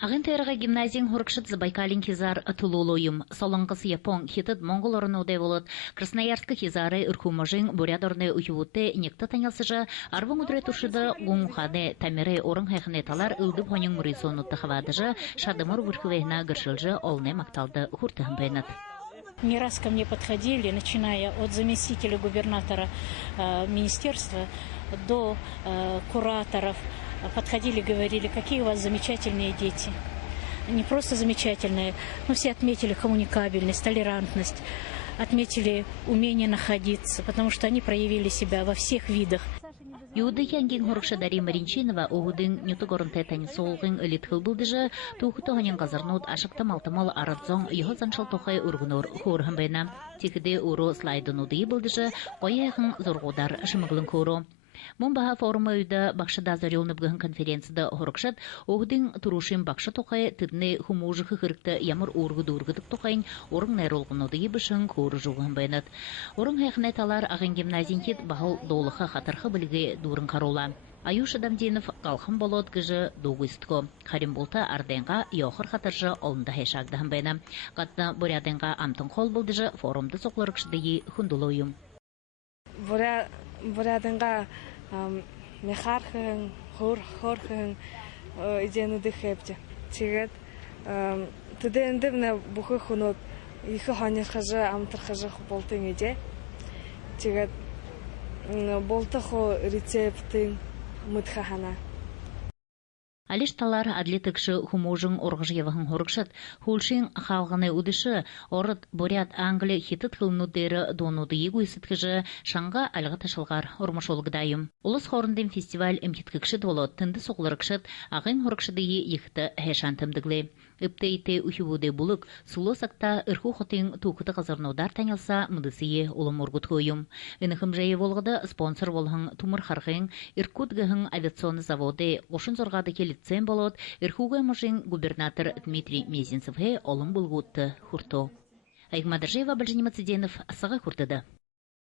Агын тайрага гимназиян хуркшат Забайкалин хизар тулулуюм. Солонгыс Япон хитад Монгол орнуде болот Красноярск хизары үрхумажин бурят орны уювуте некта танялсыжа арван удре туршыда гумхане тамире орын хайхне талар ылды понин мурисону тахвадыжа шадымыр вырхвейна гыршылжы олне макталды хуртыхын байнат. Не раз ко мне подходили, начиная от заместителя губернатора министерства до кураторов. Подходили, говорили, какие у вас замечательные дети. Не просто замечательные, но все отметили коммуникабельность, толерантность, отметили умение находиться, потому что они проявили себя во всех видах. Юды янген хорыкша Дарья Маринчинова огудын нютугорын тетань солгын элитхыл булдыжы тухты ханен газарнут ашыкта малтымал арадзон його заншал тохай ургунор хорхын байна. Тикде уро слайдынуды булдыжы қояхын зоргудар шымыглын коро. Мумбаха форума үйді бақшыда зарелныбғын конференцияда хорықшат, оғдың тұрушын бақшы тоқай түдіне хумужы қықырықты ямыр орғы-дұрғыдық тоқайын орың нәролғынуды ебішін көрі жоғын байнат. Орың хайқынай талар ағын гимназиянкет бағыл долыққа қатырқы білге дұрын қарола. Аюш Адамденов қалқын болот гыжы доғыстко. Харим болта арденға йоқыр қатыржы олында хайшагдығын байна. Қатты бұряденға амтын қол болдыжы форумды соқларықшыдығы хүнділойым. Бұряденға мехархын, хорхын иденуды хэпте. Тегет түденді міне бұқы құнып, екі ханы қыжы, амтыр қыжы болтың еде. Тегет болты қо рецептің мұтқахана. Алиш талар адлетикші хумужың орғыжевығын хорықшат, хулшин қалғаны удышы, орыд бурят Англи хитет қылнудері донуды егу есіткіжі шаңға алға ташылғар ормыш олғыдайым. Улыс хорындың фестиваль әмкеткікші долы тынды соғылырықшат, ағын хорықшыдығы екті хэшантымдыглы. Үптейте үхівуде бұлық, сулы сақта үрху хотың туқыты қазырнудар тәнелса мұдысые олым орғыт қойым. Үніхім жайы болғыды спонсор болғын тумыр қарғын, Иркутгығын авиационы заводы ошын зорғады келітсен болот, Ирхуға мұжын губернатор Дмитрий Мезенцевге олым бұлғытты хұрто. Айгмадыржева Бәлжінема Циденов саға хұртыды.